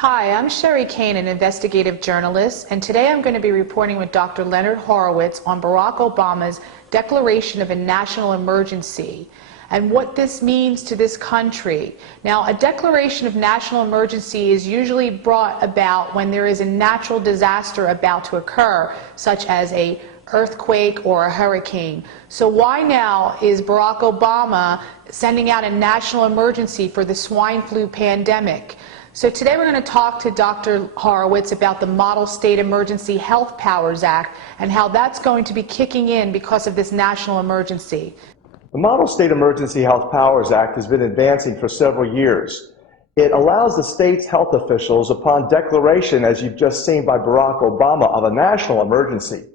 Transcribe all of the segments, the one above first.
Hi, I'm Sherry Kane, an investigative journalist, and today I'm going to be reporting with Dr. Leonard Horowitz on Barack Obama's declaration of a national emergency and what this means to this country. Now, a declaration of national emergency is usually brought about when there is a natural disaster about to occur, such as an earthquake or a hurricane. So why now is Barack Obama sending out a national emergency for the swine flu pandemic? So today we're going to talk to Dr. Horowitz about the Model State Emergency Health Powers Act and how that's going to be kicking in because of this national emergency. The Model State Emergency Health Powers Act has been advancing for several years. It allows the state's health officials, upon declaration, as you've just seen by Barack Obama, of a national emergency,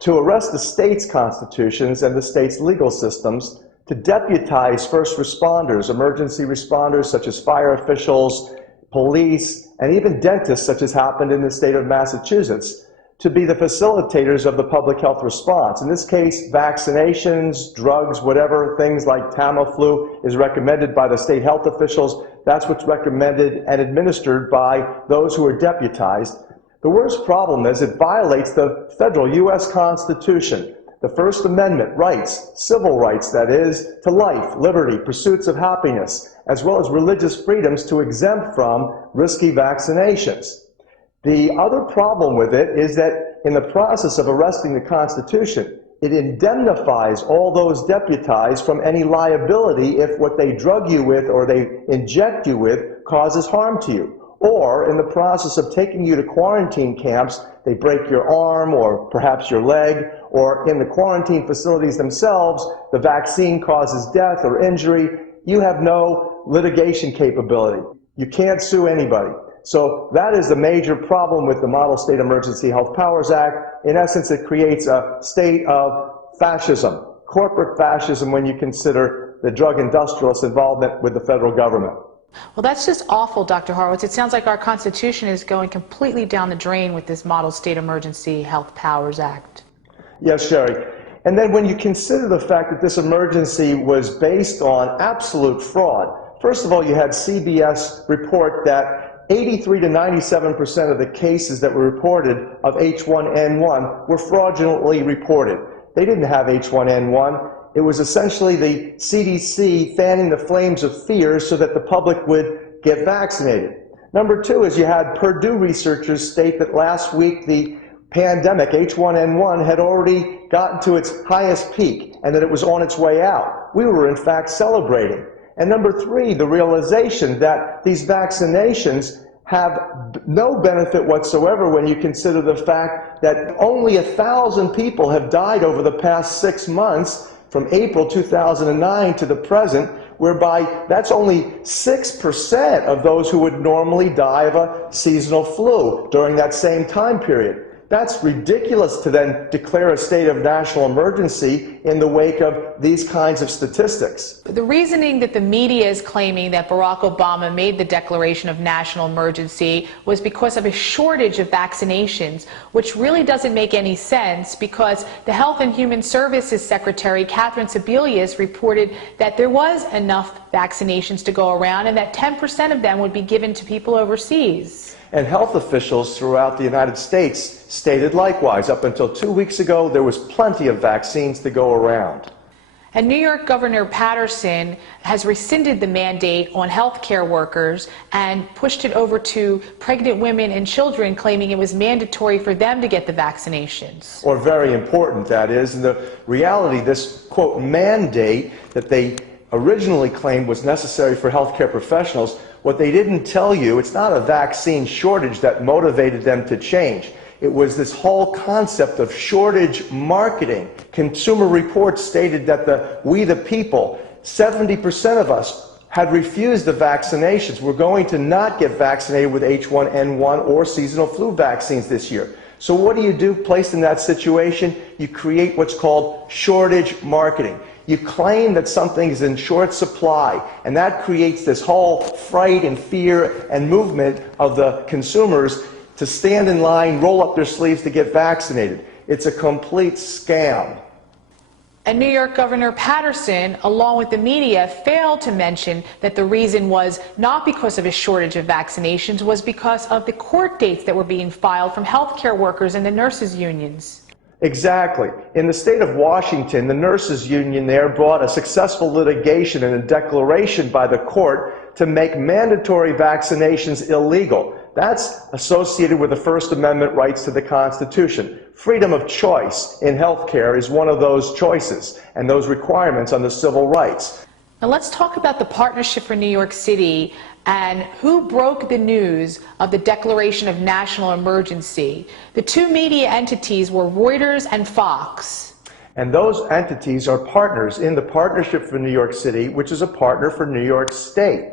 to arrest the state's constitutions and the state's legal systems, to deputize first responders, emergency responders such as fire officials, police, and even dentists, such as happened in the state of Massachusetts, to be the facilitators of the public health response. In this case, vaccinations, drugs, whatever, things like Tamiflu is recommended by the state health officials. That's what's recommended and administered by those who are deputized. The worst problem is it violates the federal U.S. Constitution, the First Amendment rights, civil rights, that is, to life, liberty, pursuits of happiness, as well as religious freedoms to exempt from risky vaccinations. The other problem with it is that in the process of arresting the Constitution, it indemnifies all those deputized from any liability if what they drug you with or they inject you with causes harm to you. Or in the process of taking you to quarantine camps, they break your arm or perhaps your leg, or in the quarantine facilities themselves, the vaccine causes death or injury. You have no litigation capability. You can't sue anybody. So that is the major problem with the Model State Emergency Health Powers Act. In essence, it creates a state of fascism, corporate fascism, when you consider the drug industrialists' involvement with the federal government. Well, that's just awful, Dr. Horowitz. It sounds like our Constitution is going completely down the drain with this Model State Emergency Health Powers Act. Yes, Sherry. And then when you consider the fact that this emergency was based on absolute fraud, first of all, you had CBS report that 83 to 97% of the cases that were reported of H1N1 were fraudulently reported. They didn't have H1N1. It was essentially the CDC fanning the flames of fear so that the public would get vaccinated. Number two is you had Purdue researchers state that last week the pandemic, H1N1, had already gotten to its highest peak and that it was on its way out. We were in fact celebrating. And number three, the realization that these vaccinations have no benefit whatsoever when you consider the fact that only 1,000 people have died over the past 6 months from April 2009 to the present, whereby that's only 6% of those who would normally die of a seasonal flu during that same time period. That's ridiculous to then declare a state of national emergency in the wake of these kinds of statistics. The reasoning that the media is claiming that Barack Obama made the declaration of national emergency was because of a shortage of vaccinations, which really doesn't make any sense because the Health and Human Services Secretary, Catherine Sebelius, reported that there was enough vaccinations to go around and that 10% of them would be given to people overseas. And health officials throughout the United States stated likewise. Up until 2 weeks ago, there was plenty of vaccines to go around. And New York Governor Patterson has rescinded the mandate on health care workers and pushed it over to pregnant women and children, claiming it was mandatory for them to get the vaccinations. Or very important, that is. In the reality, this, quote, mandate that they originally claimed was necessary for healthcare professionals, what they didn't tell you, it's not a vaccine shortage that motivated them to change. It was this whole concept of shortage marketing. Consumer Reports stated that we the people, 70% of us had refused the vaccinations. We're going to not get vaccinated with H1N1 or seasonal flu vaccines this year. So what do? Placed in that situation, you create what's called shortage marketing. You claim that something is in short supply, and that creates this whole fright and fear and movement of the consumers to stand in line, roll up their sleeves to get vaccinated. It's a complete scam. And New York Governor Patterson, along with the media, failed to mention that the reason was not because of a shortage of vaccinations, was because of the court dates that were being filed from healthcare workers and the nurses' unions. Exactly. In the state of Washington, the nurses' union there brought a successful litigation and a declaration by the court to make mandatory vaccinations illegal. That's associated with the First Amendment rights to the Constitution. Freedom of choice in healthcare is one of those choices and those requirements under civil rights. Now let's talk about the Partnership for New York City and who broke the news of the declaration of national emergency. The two media entities were Reuters and Fox. And those entities are partners in the Partnership for New York City, which is a partner for New York State.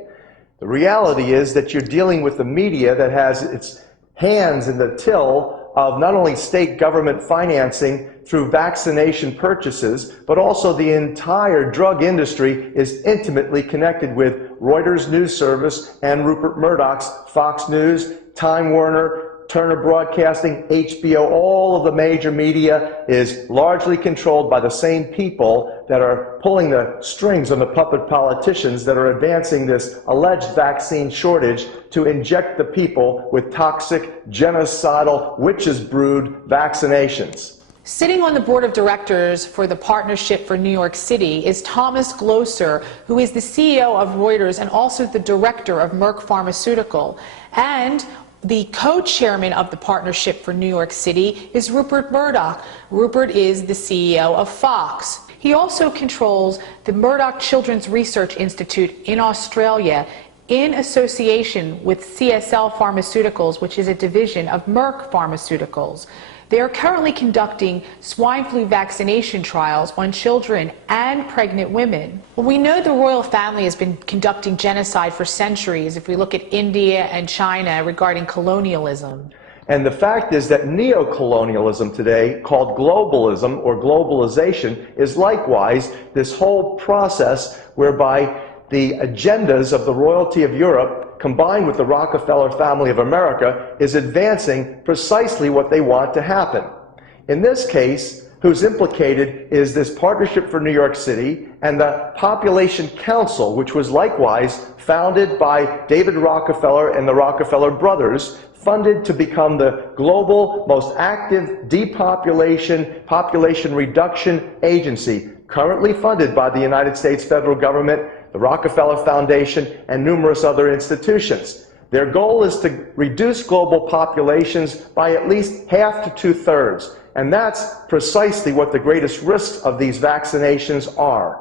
The reality is that you're dealing with the media that has its hands in the till of not only state government financing through vaccination purchases, but also the entire drug industry is intimately connected with Reuters News Service and Rupert Murdoch's Fox News, Time Warner, Turner Broadcasting, HBO. All of the major media is largely controlled by the same people that are pulling the strings on the puppet politicians that are advancing this alleged vaccine shortage to inject the people with toxic, genocidal, witches brewed vaccinations. Sitting on the board of directors for the Partnership for New York City is Thomas Gloser, who is the CEO of Reuters and also the director of Merck Pharmaceutical. And the co-chairman of the Partnership for New York City is Rupert Murdoch. Rupert is the CEO of Fox. He also controls the Murdoch Children's Research Institute in Australia in association with CSL Pharmaceuticals, which is a division of Merck Pharmaceuticals. They are currently conducting swine flu vaccination trials on children and pregnant women. Well, we know the royal family has been conducting genocide for centuries if we look at India and China regarding colonialism. And the fact is that neocolonialism today, called globalism or globalization, is likewise this whole process whereby the agendas of the royalty of Europe combined with the Rockefeller family of America is advancing precisely what they want to happen. In this case, who's implicated is this Partnership for New York City and the Population Council, which was likewise founded by David Rockefeller and the Rockefeller brothers, funded to become the global most active population reduction agency, currently funded by the United States federal government, the Rockefeller Foundation, and numerous other institutions. Their goal is to reduce global populations by at least half to two-thirds, and that's precisely what the greatest risks of these vaccinations are.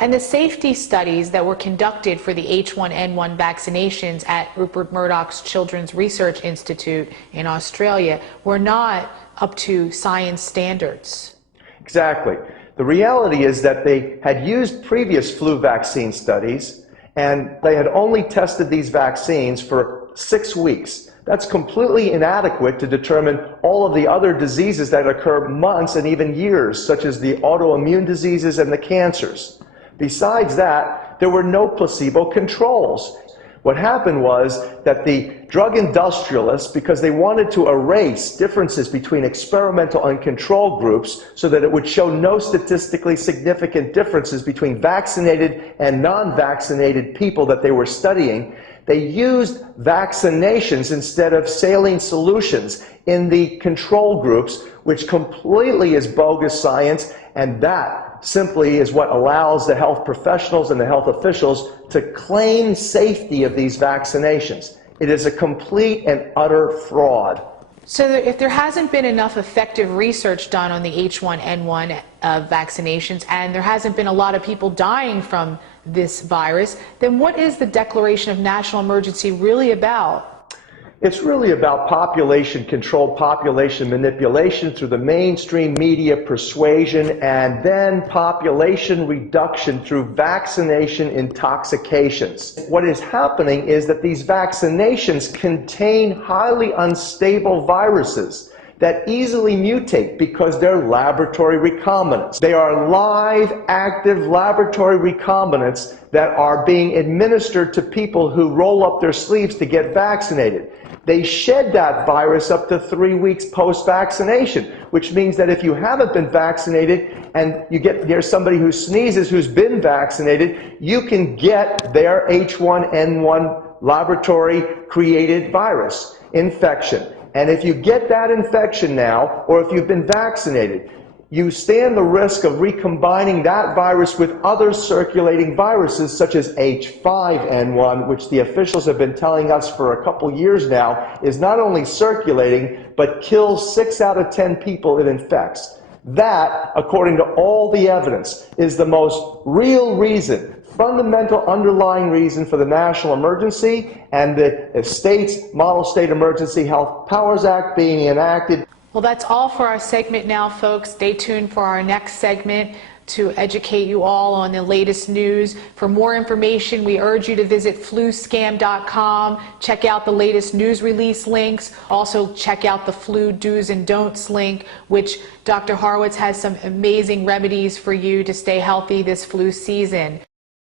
And the safety studies that were conducted for the H1N1 vaccinations at Rupert Murdoch's Children's Research Institute in Australia were not up to science standards. Exactly. The reality is that they had used previous flu vaccine studies, and they had only tested these vaccines for 6 weeks. That's completely inadequate to determine all of the other diseases that occur months and even years, such as the autoimmune diseases and the cancers. Besides that, there were no placebo controls. What happened was that the drug industrialists, because they wanted to erase differences between experimental and control groups so that it would show no statistically significant differences between vaccinated and non-vaccinated people that they were studying, they used vaccinations instead of saline solutions in the control groups, which completely is bogus science, and that simply is what allows the health professionals and the health officials to claim safety of these vaccinations. It is a complete and utter fraud. So if there hasn't been enough effective research done on the H1N1 vaccinations, and there hasn't been a lot of people dying from this virus, then what is the declaration of national emergency really about? It's really about population control, population manipulation through the mainstream media persuasion, and then population reduction through vaccination intoxications. What is happening is that these vaccinations contain highly unstable viruses. that easily mutate because they're laboratory recombinants. They are live, active laboratory recombinants that are being administered to people who roll up their sleeves to get vaccinated. They shed that virus up to 3 weeks post-vaccination, which means that if you haven't been vaccinated and you get near somebody who sneezes who's been vaccinated, you can get their H1N1 laboratory-created virus infection. And if you get that infection now, or if you've been vaccinated, you stand the risk of recombining that virus with other circulating viruses such as H5N1, which the officials have been telling us for a couple years now is not only circulating, but kills 6 out of 10 people it infects. That, according to all the evidence, is the most real reason, fundamental underlying reason for the national emergency and the state's Model State Emergency Health Powers Act being enacted. Well, that's all for our segment now, folks. Stay tuned for our next segment to educate you all on the latest news. For more information, we urge you to visit fluscam.com. Check out the latest news release links. Also, check out the flu do's and don'ts link, which Dr. Horowitz has some amazing remedies for you to stay healthy this flu season.